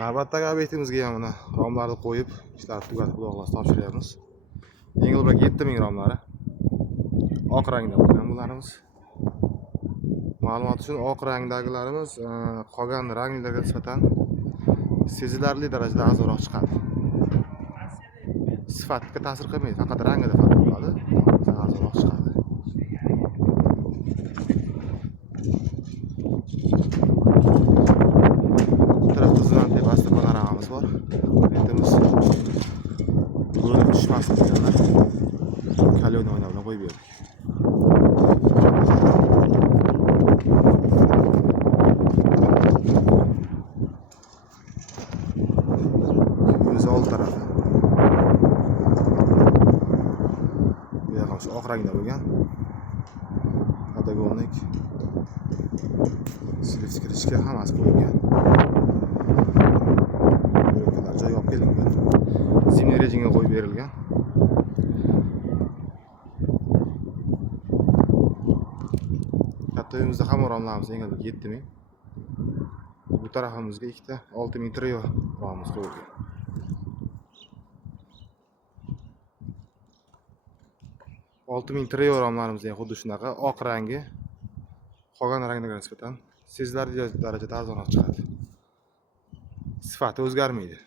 Navbatdagi obyektimizga ham mana romlarni qo'yib, ishlarni tugatib xudo xohlasa topshiryapmiz. Yengilbek 7000 romlari. Oq rangda bo'lgan bularimiz. Ma'lumot uchun oq rangdagilarimiz qolgan ranglarga nisbatan sezilarli darajada arzonroq chiqadi. Sifatga ta'sir qilmaydi, faqat rangida farq bo'ladi. Arzonroq chiqadi. Bu tarafda zinon tepasida panoramamiz bor. E'timiz bo'lib tushmasin deganlar. Kalyoni o'ynab qo'yib berdik. Old tarafi. Bu yoq ham oq rangda bo'lgan. Patagonik. Siliv kirishga hammasi qo'yilgan. Yo'llar joy olib kelingan. Zimniy rejimga qo'yib berilgan. Katta uyimizda hamma romlarimiz yengilbek 7000. Bu tarafimizga ikkita 6000 trio romimiz qo'yilgan. 6000 trio romlarimiz ham xuddi shunaqa oq rangi qolgan ranglarga nisbatan sezilarli darajada arzonroq chiqadi. Sifati o'zgarmaydi.